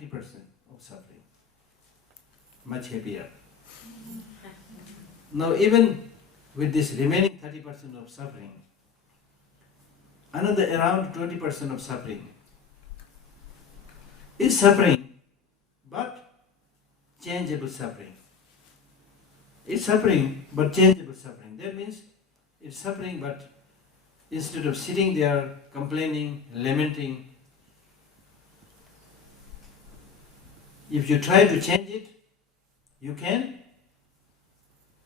30% of suffering. Much happier. Now even with this remaining 30% of suffering, another around 20% of suffering is suffering, but changeable suffering. It's suffering, but changeable suffering. That means it's suffering, but instead of sitting there complaining, lamenting, if you try to change it, you can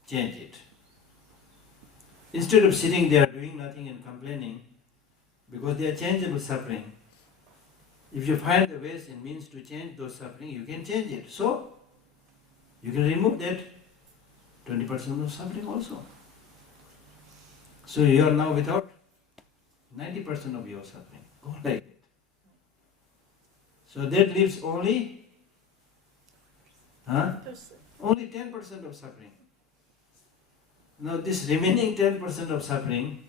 change it. Instead of sitting there doing nothing and complaining, because they are changeable suffering, if you find the ways and means to change those suffering, you can change it. So, you can remove that 20% of suffering also. So you are now without 90% of your suffering. Go like that. So that leaves only only 10% of suffering. Now this remaining 10% of suffering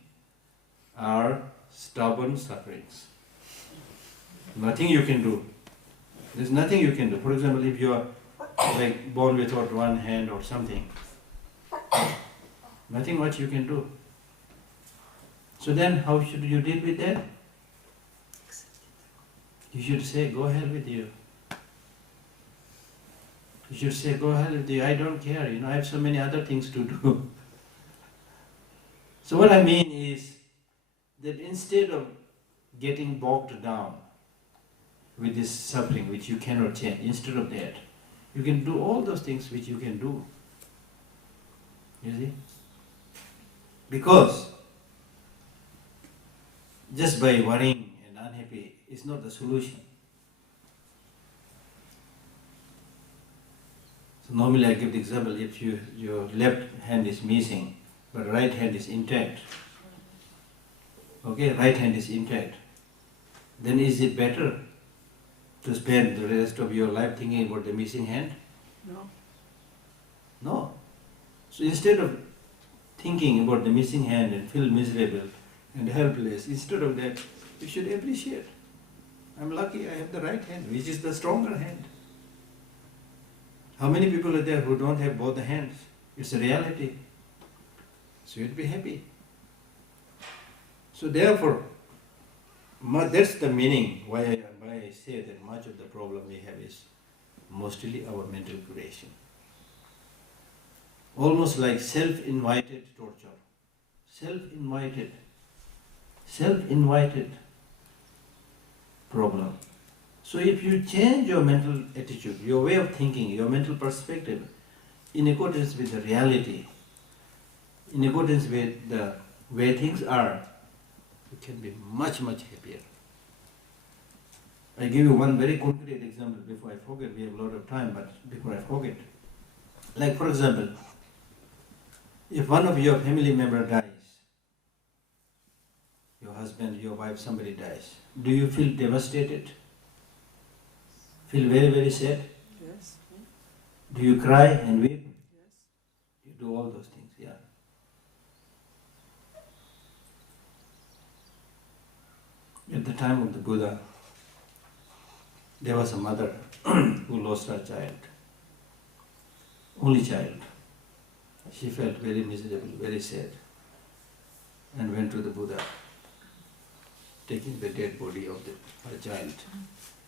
are stubborn sufferings. Nothing you can do. There's nothing you can do. For example, if you are like born without one hand or something, nothing much you can do. So then how should you deal with that? You should say, go ahead with you. You should say, go ahead with you. I don't care. I have so many other things to do. So what I mean is that instead of getting bogged down with this suffering which you cannot change, instead of that, you can do all those things which you can do. You see? Because just by worrying and unhappy is not the solution. So normally I give the example, if your left hand is missing, but right hand is intact. Okay, right hand is intact. Then is it better to spend the rest of your life thinking about the missing hand? No. No. So instead of thinking about the missing hand and feel miserable and helpless, instead of that, you should appreciate. I'm lucky I have the right hand, which is the stronger hand. How many people are there who don't have both the hands? It's a reality. So you'd be happy. So therefore, that's the meaning why I say that much of the problem we have is mostly our mental creation. Almost like self-invited torture. Self-invited problem. So if you change your mental attitude, your way of thinking, your mental perspective, in accordance with the reality, in accordance with the way things are, you can be much, much happier. I give you one very concrete example before I forget. We have a lot of time, but before I forget. Like for example, if one of your family member dies, your husband, your wife, somebody dies, do you feel devastated? Feel very, very sad? Yes. Do you cry and weep? Yes. You do all those things, yeah. At the time of the Buddha, there was a mother who lost her child, only child. She felt very miserable, very sad, and went to the Buddha, taking the dead body of her child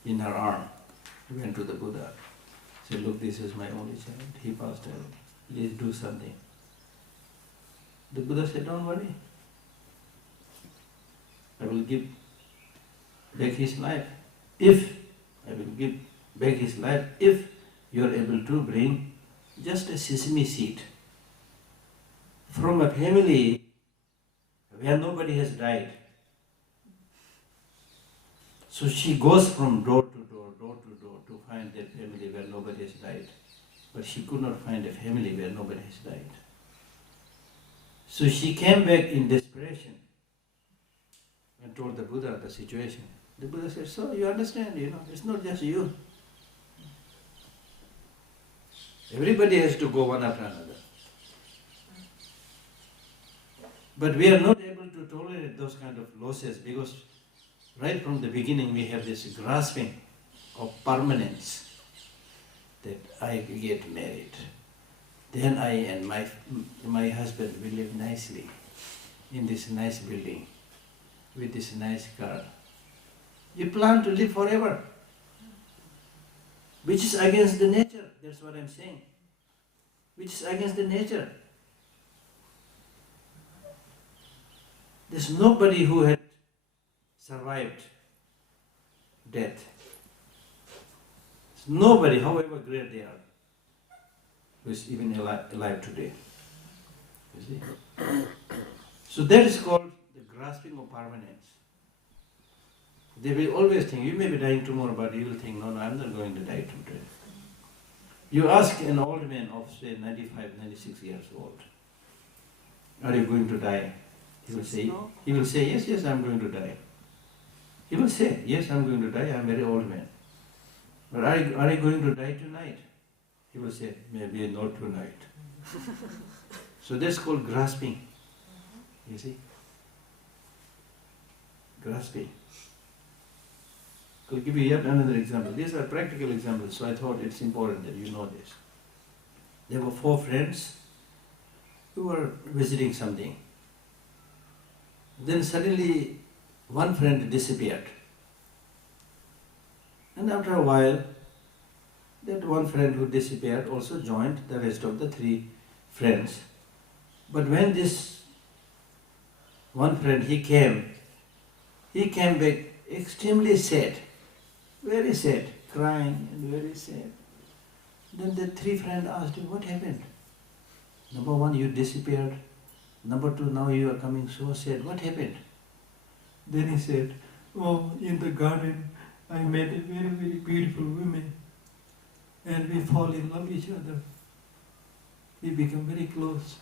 in her arm. Went to the Buddha, said, look, this is my only child, he passed away, please do something. The Buddha said, don't worry, I will give back his life if you are able to bring just a sesame seed from a family where nobody has died. So she goes from door to door to find that family where nobody has died. But she could not find a family where nobody has died. So she came back in desperation and told the Buddha the situation. The Buddha said, so you understand, it's not just you. Everybody has to go one after another. But we are not able to tolerate those kind of losses because right from the beginning we have this grasping of permanence, that I get married. Then I and my husband will live nicely in this nice building with this nice car. You plan to live forever, which is against the nature. That's what I'm saying. Which is against the nature. There's nobody who had survived death. There's nobody, however great they are, who is even alive today. You see? So that is called the grasping of permanence. They will always think, you may be dying tomorrow, but you will think, no, I'm not going to die today. You ask an old man of, say, 95, 96 years old, are you going to die? He will say, yes, I'm going to die. He will say, yes, I'm going to die, I'm a very old man. But are you going to die tonight? He will say, maybe not tonight. So that's called grasping. You see? Grasping. I'll give you yet another example. These are practical examples, so I thought it's important that you know this. There were 4 friends who were visiting something. Then suddenly one friend disappeared. And after a while, that one friend who disappeared also joined the rest of the 3 friends. But when this one friend, he came back extremely sad, very sad, crying and very sad. Then the 3 friends asked him, what happened? Number 1, you disappeared. Number 2, now you are coming so sad. What happened? Then he said, oh, in the garden, I met a very, very beautiful woman. And we fall in love with each other. We become very close.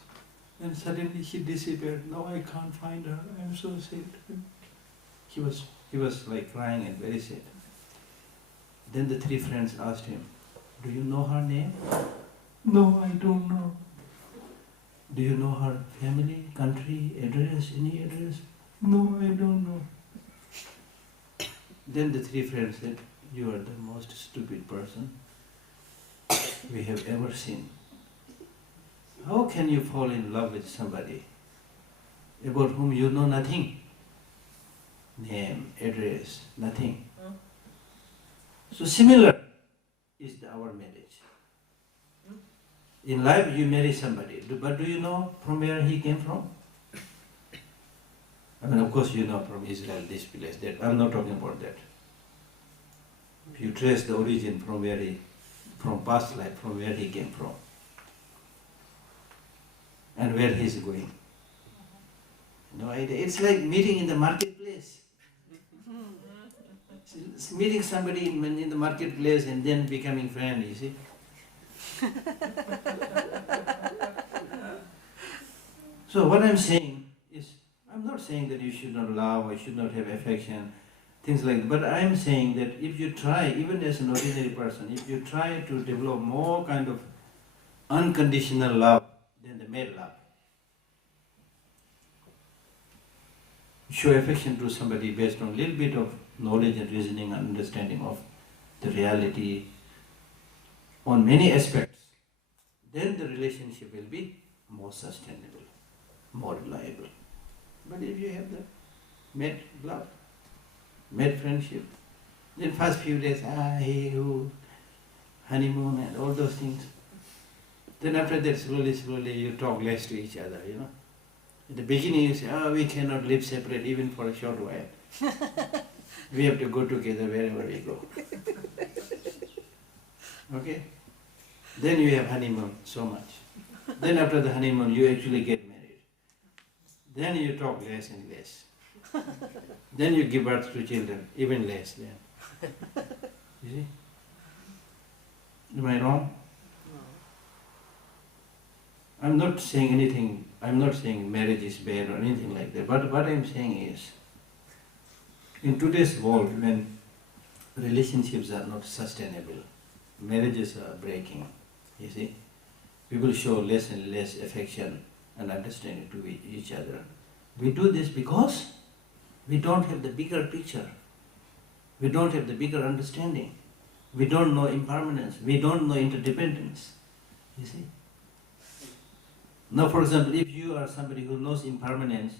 And suddenly she disappeared. Now I can't find her. I am so sad. He was like crying and very sad. Then the 3 friends asked him, do you know her name? No, I don't know. Do you know her family, country, address, any address? No, I don't know. Then the 3 friends said, you are the most stupid person we have ever seen. How can you fall in love with somebody about whom you know nothing? Name, address, nothing. So similar is our marriage. In life you marry somebody, but do you know from where he came from? I mean, of course you know from Israel, this place, that. I'm not talking about that. If you trace the origin from past life, from where he came from, and where he is going. No idea. It's like meeting in the marketplace. It's meeting somebody in the marketplace and then becoming friend, you see. So what I'm saying is, I'm not saying that you should not love or should not have affection, things like that, but I'm saying that if you try, even as an ordinary person, if you try to develop more kind of unconditional love than the made love, show affection to somebody based on a little bit of knowledge and reasoning and understanding of the reality on many aspects, then the relationship will be more sustainable, more reliable. But if you have the made love, made friendship, then first few days, hey, who, honeymoon and all those things. Then after that, slowly you talk less to each other, you know. At the beginning you say, we cannot live separate even for a short while. We have to go together wherever we go. Okay? Then you have honeymoon, so much. Then after the honeymoon, you actually get married. Then you talk less and less. Then you give birth to children, even less then. You see? Am I wrong? I'm not saying anything, I'm not saying marriage is bad or anything like that, but what I'm saying is, in today's world, when relationships are not sustainable, marriages are breaking, you see, people show less and less affection and understanding to each other. We do this because we don't have the bigger picture. We don't have the bigger understanding. We don't know impermanence. We don't know interdependence. You see? Now, for example, if you are somebody who knows impermanence,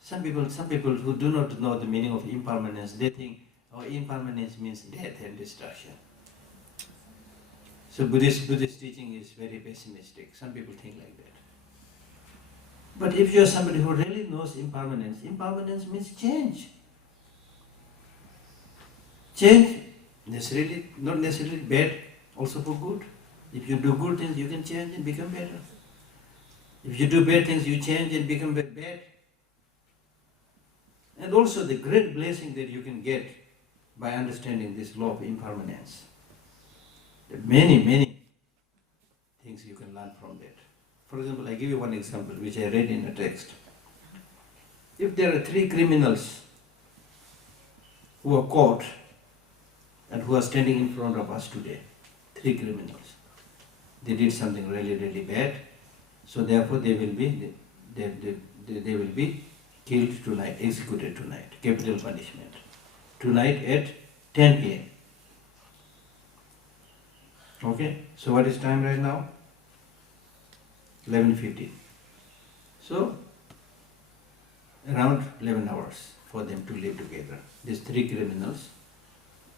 some people who do not know the meaning of impermanence, they think, oh, impermanence means death and destruction. So Buddhist teaching is very pessimistic. Some people think like that. But if you are somebody who really knows impermanence means change. Change, not necessarily bad, also for good. If you do good things, you can change and become better. If you do bad things, you change and become bad. And also the great blessing that you can get by understanding this law of impermanence. There are many things you can learn from that. For example, I give you one example which I read in a text. If there are 3 criminals who are caught and who are standing in front of us today, 3 criminals, they did something really bad, so therefore they will be killed tonight, executed tonight, capital punishment, tonight at 10 p.m. Okay, so what is time right now? 11:50. So around 11 hours for them to live together. These 3 criminals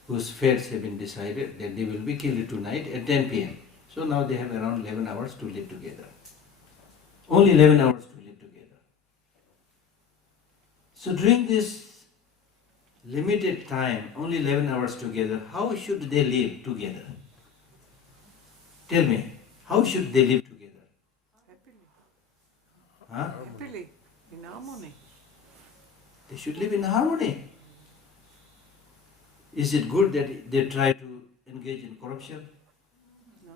whose fates have been decided that they will be killed tonight at 10 p.m. So now they have around 11 hours to live together. Only 11 hours to live together. So during this limited time, only 11 hours together, how should they live together? Tell me, how should they live together? Happily. Huh? Happily, in harmony. They should live in harmony. Is it good that they try to engage in corruption? No.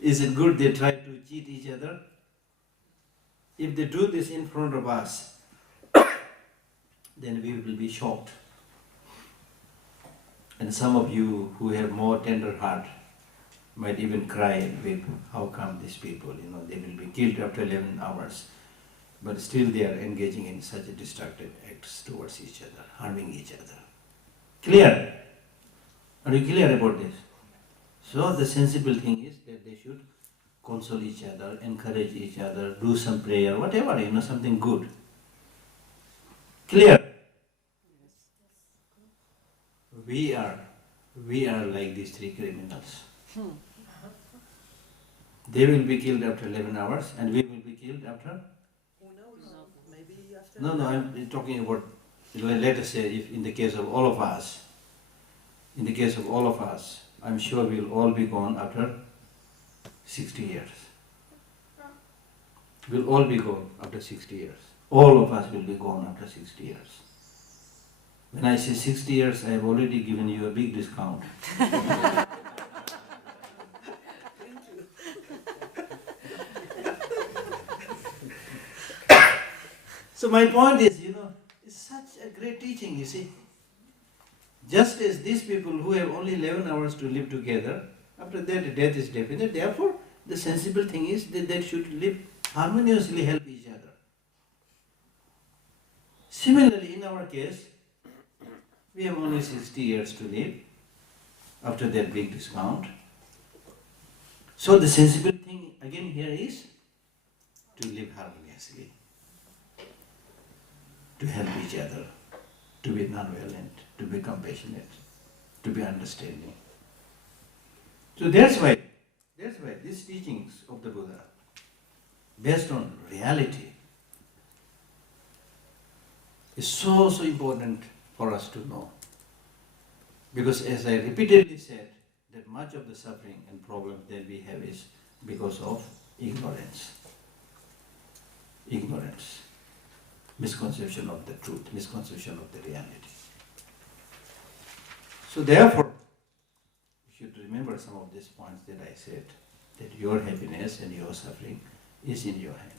Is it good they try to cheat each other? If they do this in front of us, then we will be shocked. And some of you who have more tender heart might even cry and weep. How come these people, they will be killed after 11 hours, but still they are engaging in such a destructive acts towards each other, harming each other. Clear? Are you clear about this? So the sensible thing is that they should console each other, encourage each other, do some prayer, whatever, something good. Clear? We are like these 3 criminals. They will be killed after 11 hours and we will be killed after? Who knows? Maybe after. No, I'm talking about, let us say, if in the case of all of us, I'm sure we'll all be gone after 60 years. We'll all be gone after 60 years. All of us will be gone after 60 years. When I say 60 years, I have already given you a big discount. So my point is, it's such a great teaching, you see. Just as these people who have only 11 hours to live together, after that death is definite, therefore the sensible thing is that they should live harmoniously, help each other. Similarly, in our case, we have only 60 years to live after that big discount. So the sensible thing again here is to live harmoniously, to help each other, to be non-violent, to be compassionate, to be understanding. So that's why these teachings of the Buddha, based on reality, is so important for us to know. Because as I repeatedly said, that much of the suffering and problem that we have is because of ignorance. Ignorance. Misconception of the truth, misconception of the reality. So therefore, you should remember some of these points that I said, that your happiness and your suffering is in your hand.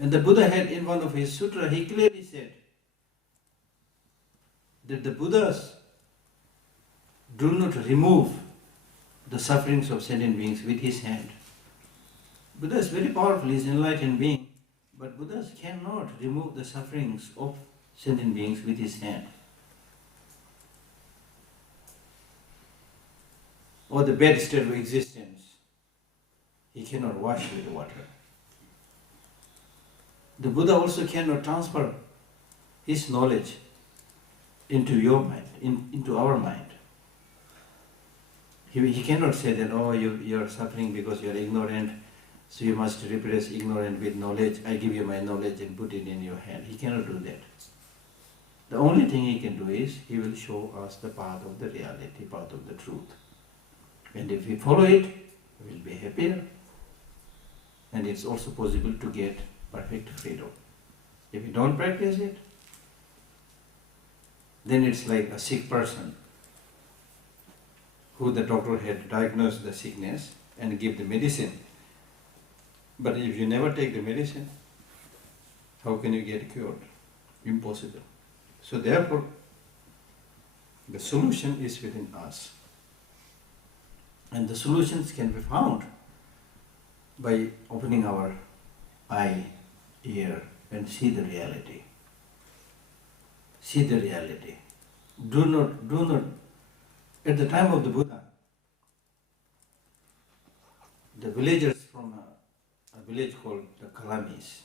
And the Buddha had in one of his sutras, he clearly said that the Buddhas do not remove the sufferings of sentient beings with his hand. Buddha is very powerful, he is an enlightened being, but Buddhas cannot remove the sufferings of sentient beings with his hand. or the bad state of existence, he cannot wash with water. The Buddha also cannot transfer his knowledge into your mind, into our mind. He cannot say that, oh, you are suffering because you are ignorant, so you must replace ignorance with knowledge. I give you my knowledge and put it in your hand. He cannot do that. The only thing he can do is, he will show us the path of the reality, path of the truth. And if we follow it, we will be happier. And it's also possible to get perfect freedom. If you don't practice it, then it's like a sick person who the doctor had diagnosed the sickness and give the medicine. But if you never take the medicine, how can you get cured? Impossible. So therefore, the solution is within us. And the solutions can be found by opening our eye, ear, and see the reality. See the reality. Do not, at the time of the Buddha, the villagers from a village called the Kalamis,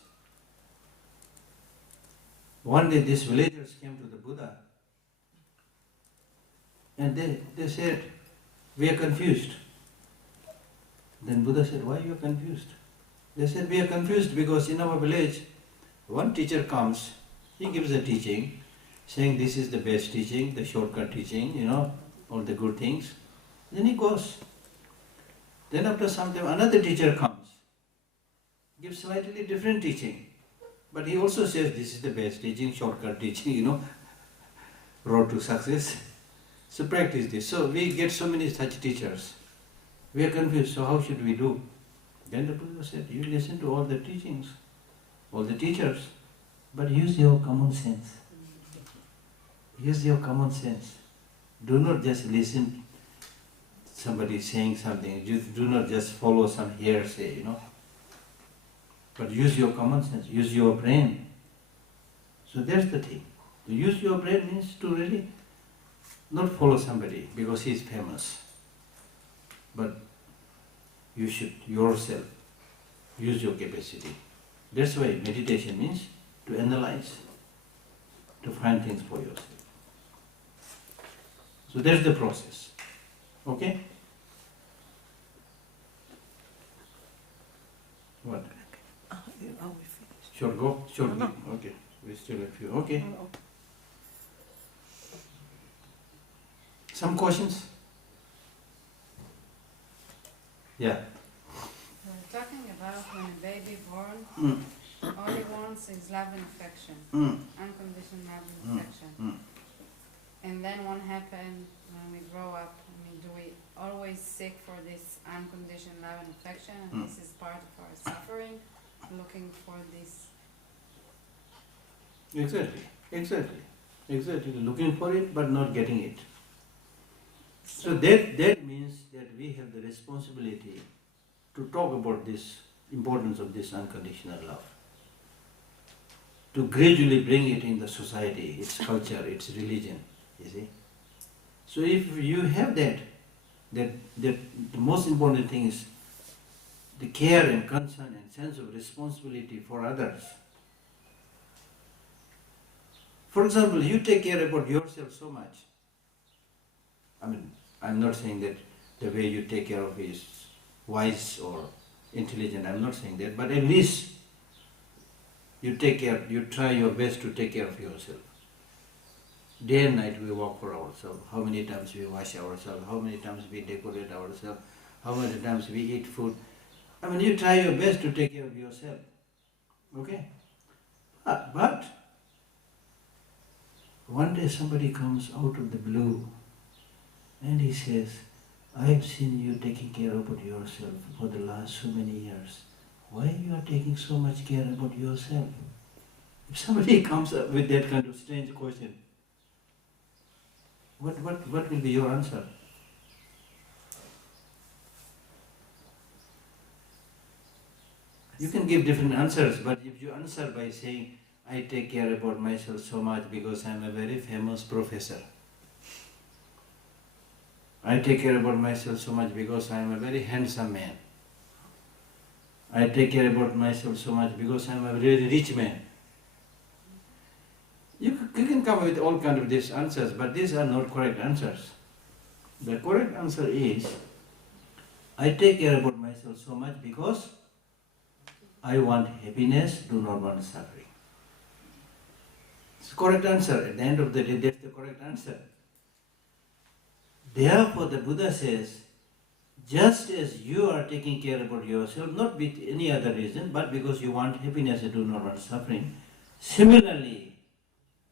one day these villagers came to the Buddha and they said, we are confused. Then Buddha said, why you are confused? They said, we are confused because in our village, one teacher comes, he gives a teaching, saying this is the best teaching, the shortcut teaching, all the good things. Then he goes. Then after some time, another teacher comes, gives slightly different teaching. But he also says this is the best teaching, shortcut teaching, road to success. So practice this. So we get so many such teachers. We are confused, so how should we do? Then the Buddha said, you listen to all the teachings, all the teachers, but use your common sense. Use your common sense. Do not just listen somebody saying something. Do not just follow some hearsay, But use your common sense, use your brain. So that's the thing. To use your brain means to really not follow somebody because he is famous. But you should yourself use your capacity. That's why meditation means to analyze, to find things for yourself. So that's the process. Okay? What? Oh, we finished. Sure, go? Sure, No. okay. We still have few. Okay. Oh, Some questions? Yeah. We're talking about when a baby born, Mm. all he wants is love and affection, Mm. unconditional love and Mm. affection. Mm. And then what happens when we grow up? Do we always seek for this unconditional love and affection, and Mm. this is part of our suffering, looking for this? Exactly. Looking for it but not getting it. So that means that we have the responsibility to talk about this importance of this unconditional love. To gradually bring it in the society, its culture, its religion, you see. So if you have that the most important thing is the care and concern and sense of responsibility for others. For example, you take care about yourself so much. I'm not saying that the way you take care of is wise or intelligent, I'm not saying that, but at least you try your best to take care of yourself. Day and night we work for ourselves. How many times we wash ourselves, how many times we decorate ourselves, how many times we eat food. You try your best to take care of yourself. Okay? But one day somebody comes out of the blue and he says, I have seen you taking care about yourself for the last so many years. Why you are taking so much care about yourself? If somebody comes up with that kind of strange question, what will be your answer? You can give different answers, but if you answer by saying, I take care about myself so much because I am a very famous professor. I I take care about myself so much because I am a very handsome man. I take care about myself so much because I am a very rich man. You can come with all kinds of these answers, but these are not correct answers. The correct answer is, I take care about myself so much because I want happiness, do not want suffering. It's the correct answer. At the end of the day, that's the correct answer. Therefore, the Buddha says, just as you are taking care about yourself, not with any other reason, but because you want happiness and do not want suffering, similarly,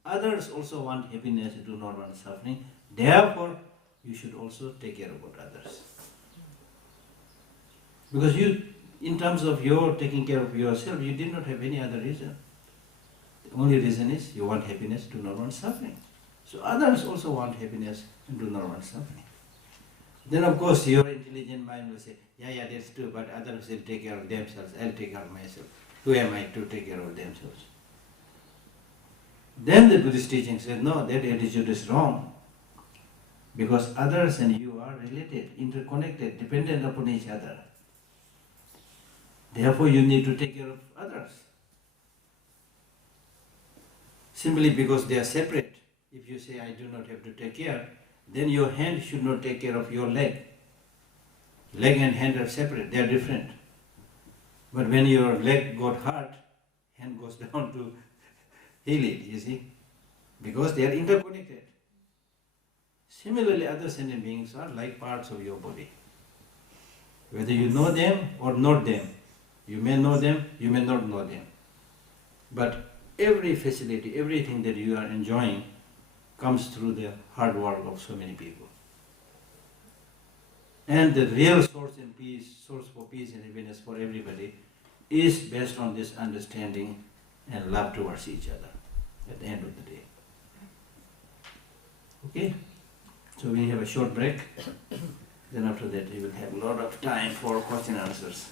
others also want happiness and do not want suffering. Therefore, you should also take care about others. Because you, in terms of your taking care of yourself, you did not have any other reason. The only reason is you want happiness, do not want suffering. So others also want happiness and do not want suffering. Then of course your intelligent mind will say, yeah, that's true, but others will take care of themselves, I'll take care of myself. Who am I to take care of themselves? Then the Buddhist teaching says, no, that attitude is wrong. Because others and you are related, interconnected, dependent upon each other. Therefore you need to take care of others. Simply because they are separate. If you say, I do not have to take care, then your hand should not take care of your leg. Leg and hand are separate, they are different. But when your leg got hurt, hand goes down to heal it, you see, because they are interconnected. Similarly, other sentient beings are like parts of your body. Whether you know them or not them, you may know them, you may not know them. But every facility, everything that you are enjoying comes through the hard work of so many people. And the real source for peace and happiness for everybody is based on this understanding and love towards each other at the end of the day. Okay? So we have a short break. Then after that we will have a lot of time for question and answers.